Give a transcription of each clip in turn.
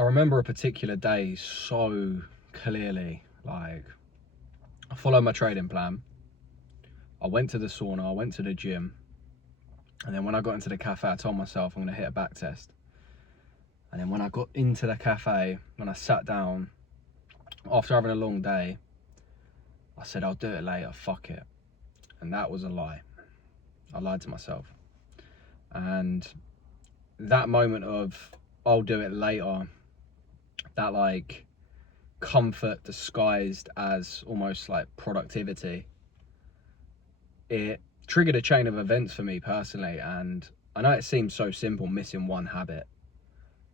I remember a particular day so clearly. Like, I followed my training plan. I went to the sauna, I went to the gym, and then when I got into the cafe, I told myself I'm going to hit a back test. And then when I got into the cafe, when I sat down, after having a long day, I said, I'll do it later, fuck it. And that was a lie. I lied to myself. And that moment of, I'll do it later, that like comfort disguised as almost like productivity, it triggered a chain of events for me personally. And I know it seems so simple, missing one habit,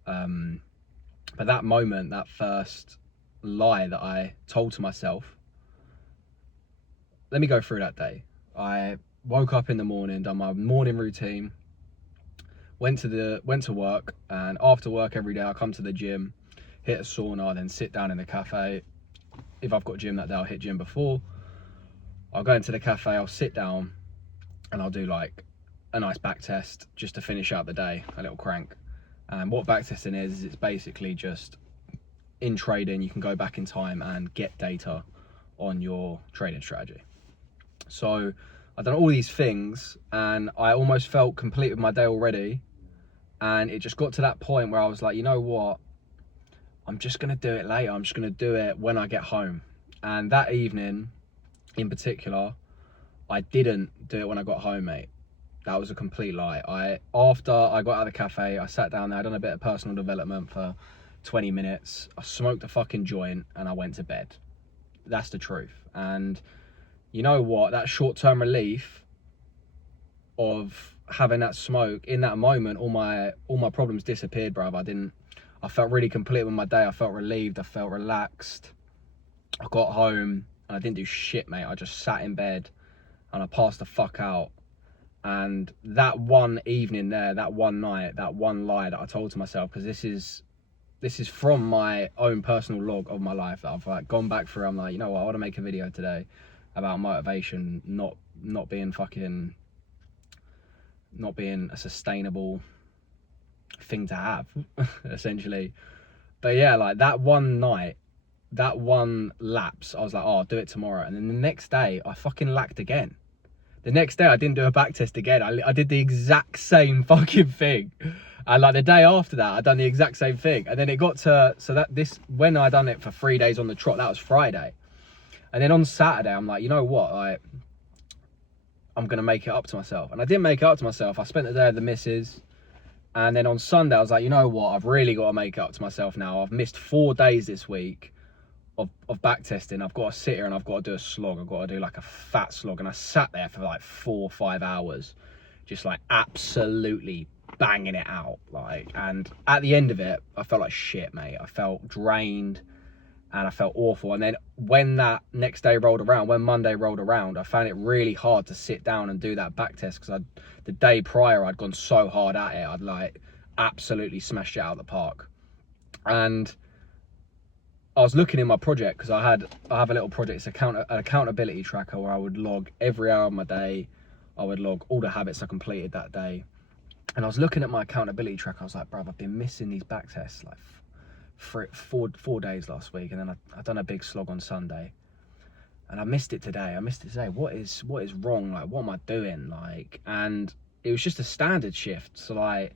but that moment, that first lie that I told to myself, let me go through that day. I woke up in the morning, done my morning routine, went to work, and after work every day I come to the gym, hit a sauna, then sit down in the cafe. If I've got gym that day, I'll hit gym before. I'll go into the cafe, I'll sit down, and I'll do like a nice back test just to finish out the day, a little crank. And what back testing is it's basically just, in trading, you can go back in time and get data on your trading strategy. So I've done all these things and I almost felt complete with my day already. And it just got to that point where I was like, you know what? I'm just going to do it later. I'm just going to do it when I get home. And that evening in particular, I didn't do it when I got home, mate. That was a complete lie. After I got out of the cafe, I sat down there, I done a bit of personal development for 20 minutes. I smoked a fucking joint and I went to bed. That's the truth. And you know what? That short-term relief of having that smoke in that moment, all my problems disappeared, bruv. I felt really complete with my day. I felt relieved. I felt relaxed. I got home and I didn't do shit, mate. I just sat in bed and I passed the fuck out. And that one evening there, that one night, that one lie that I told to myself, because this is from my own personal log of my life that I've like gone back through. I'm like, you know what? I want to make a video today about motivation not being a sustainable thing to have, essentially. But yeah, like that one night, that one lapse, I was like, oh, I'll do it tomorrow. And then the next day, I fucking lacked again. The next day, I didn't do a back test again. I did the exact same fucking thing. And like the day after that, I done the exact same thing. And then it got to, when I done it for 3 days on the trot, that was Friday. And then on Saturday, I'm like, you know what? I'm going to make it up to myself. And I didn't make it up to myself. I spent the day with the missus. And then on Sunday, I was like, you know what? I've really got to make it up to myself now. I've missed 4 days this week of back testing. I've got to sit here and I've got to do a slog. I've got to do like a fat slog. And I sat there for like 4 or 5 hours, just like absolutely banging it out. Like, and at the end of it, I felt like shit, mate. I felt drained and I felt awful. And then when that next day rolled around, when Monday rolled around, I found it really hard to sit down and do that back test, because the day prior I'd gone so hard at it. I'd like absolutely smashed it out of the park. And I was looking in my project, because I have a little project. It's an accountability tracker where I would log every hour of my day. I would log all the habits I completed that day. And I was looking at my accountability tracker. I was like, bruv, I've been missing these back tests like four days last week. And then I done a big slog on Sunday. And I missed it today. What is wrong? Like, what am I doing? Like, and it was just a standard shift. So like,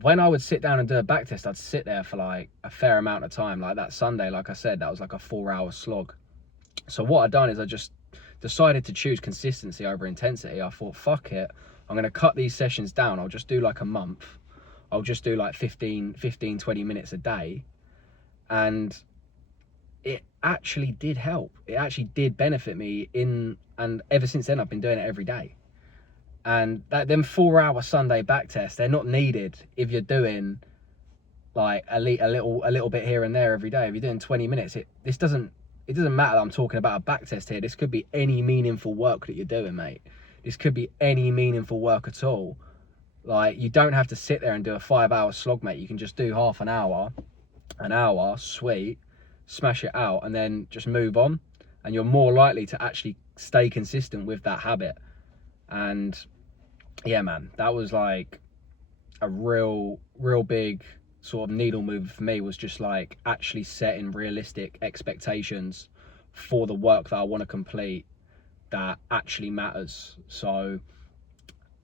when I would sit down and do a back test, I'd sit there for like a fair amount of time. Like that Sunday, like I said, that was like a 4-hour slog. So what I'd done is I just decided to choose consistency over intensity. I thought, fuck it, I'm going to cut these sessions down. I'll just do like a month. I'll just do like 15, 20 minutes a day. And it actually did help. It actually did benefit me and ever since then, I've been doing it every day. And them 4-hour Sunday back tests, they're not needed if you're doing like a little bit here and there every day. If you're doing 20 minutes, it doesn't matter that I'm talking about a back test here. This could be any meaningful work that you're doing, mate. This could be any meaningful work at all. Like, you don't have to sit there and do a 5-hour slog, mate. You can just do half an hour, sweet, smash it out, and then just move on. And you're more likely to actually stay consistent with that habit. And yeah, man, that was like a real big sort of needle mover for me was just like actually setting realistic expectations for the work that I want to complete that actually matters. So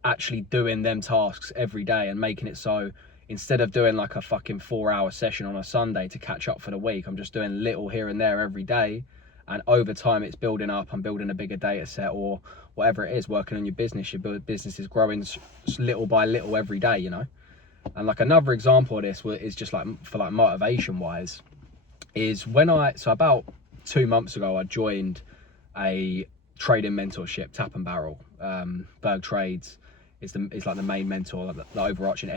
actually doing them tasks every day and making it so instead of doing like a fucking 4-hour session on a Sunday to catch up for the week, I'm just doing little here and there every day. And over time it's building up. I'm building a bigger data set, or whatever it is, working on your business. Your business is growing little by little every day, you know? And like another example of this is just like for like motivation wise is when so about 2 months ago, I joined a trading mentorship, Tap and Barrel. Berg Trades is like the main mentor, like the overarching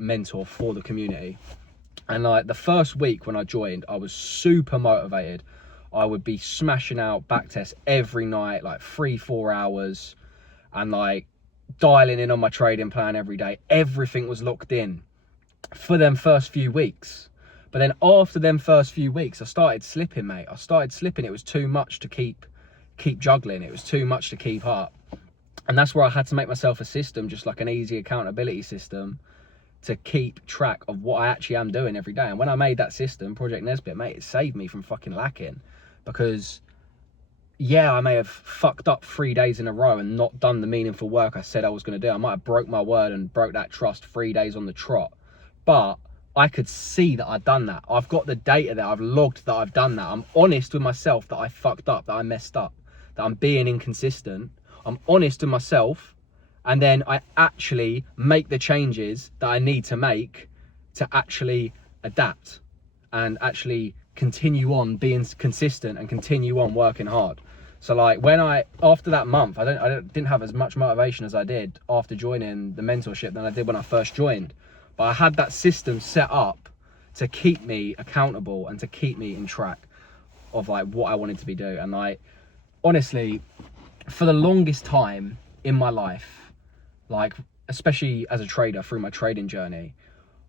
mentor for the community. And like the first week when I joined, I was super motivated. I would be smashing out back tests every night, like 3-4 hours, and like dialing in on my trading plan every day. Everything was locked in for them first few weeks. But then after them first few weeks, I started slipping, mate. I started slipping. It was too much to keep juggling. It was too much to keep up. And that's where I had to make myself a system, just like an easy accountability system, to keep track of what I actually am doing every day. And when I made that system, Project Nesbit, mate, it saved me from fucking lacking. Because yeah, I may have fucked up 3 days in a row and not done the meaningful work I said I was going to do. I might have broke my word and broke that trust 3 days on the trot. But I could see that I'd done that. I've got the data there. I've logged that I've done that. I'm honest with myself that I fucked up, that I messed up, that I'm being inconsistent. I'm honest with myself. And then I actually make the changes that I need to make to actually adapt and actually continue on being consistent and continue on working hard. So like after that month, I didn't have as much motivation as I did after joining the mentorship than I did when I first joined. But I had that system set up to keep me accountable and to keep me in track of like what I wanted to be doing. And like, honestly, for the longest time in my life, like especially as a trader through my trading journey,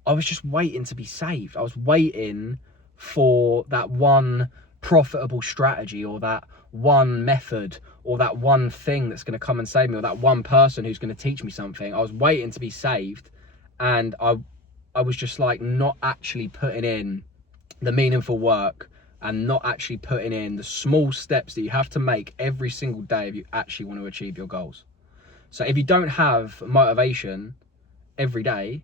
I was just waiting to be saved. I was waiting for that one profitable strategy, or that one method, or that one thing that's going to come and save me, or that one person who's going to teach me something. I was waiting to be saved, and I was just like not actually putting in the meaningful work and not actually putting in the small steps that you have to make every single day if you actually want to achieve your goals. So if you don't have motivation every day,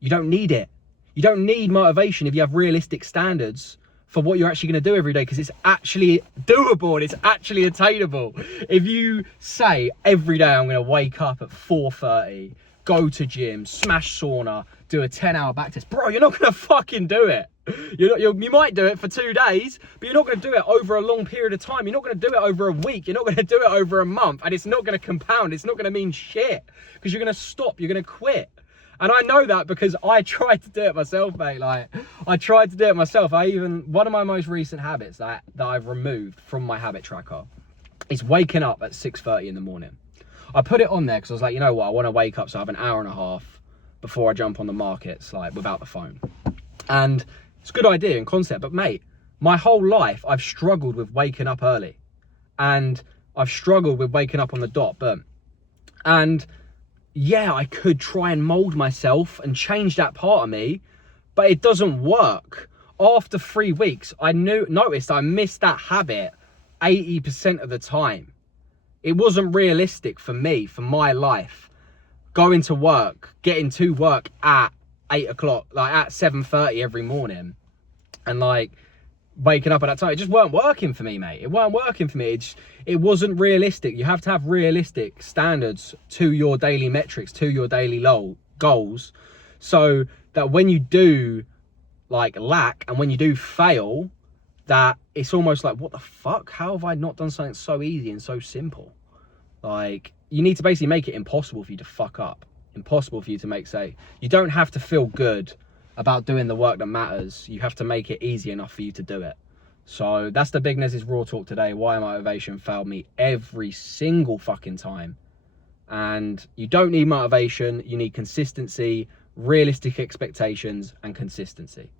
you don't need it. You don't need motivation if you have realistic standards for what you're actually going to do every day, because it's actually doable and it's actually attainable. If you say every day I'm going to wake up at 4:30, go to gym, smash sauna, do a 10-hour back test, bro, you're not going to fucking do it. You might do it for 2 days, but you're not going to do it over a long period of time. You're not going to do it over a week. You're not going to do it over a month, and it's not going to compound. It's not going to mean shit, because you're going to stop. You're going to quit. And I know that because I tried to do it myself, mate. Like, I tried to do it myself. One of my most recent habits that I've removed from my habit tracker is waking up at 6:30 in the morning. I put it on there because I was like, you know what? I want to wake up so I have an hour and a half before I jump on the markets, like without the phone. And it's a good idea and concept, but mate, my whole life I've struggled with waking up early, and I've struggled with waking up on the dot. And yeah, I could try and mold myself and change that part of me, but it doesn't work. After 3 weeks, I noticed I missed that habit 80% of the time. It wasn't realistic for me, for my life, going to work, getting to work at 8 o'clock, like at 7:30 every morning, and like waking up at that time. It just weren't working for me, mate. It weren't working for me. It wasn't realistic. You have to have realistic standards to your daily metrics, to your daily goals, so that when you do like lack and when you do fail, that it's almost like, what the fuck? How have I not done something so easy and so simple? Like, you need to basically make it impossible for you to fuck up, impossible for you to make say. You don't have to feel good about doing the work that matters. You have to make it easy enough for you to do it. So that's the Big Nes's Raw Talk today. Why motivation failed me every single fucking time. And you don't need motivation. You need consistency, realistic expectations, and consistency.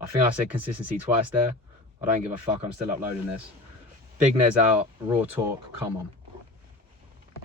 I think I said consistency twice there. I don't give a fuck. I'm still uploading this. Big Nes out. Raw Talk. Come on.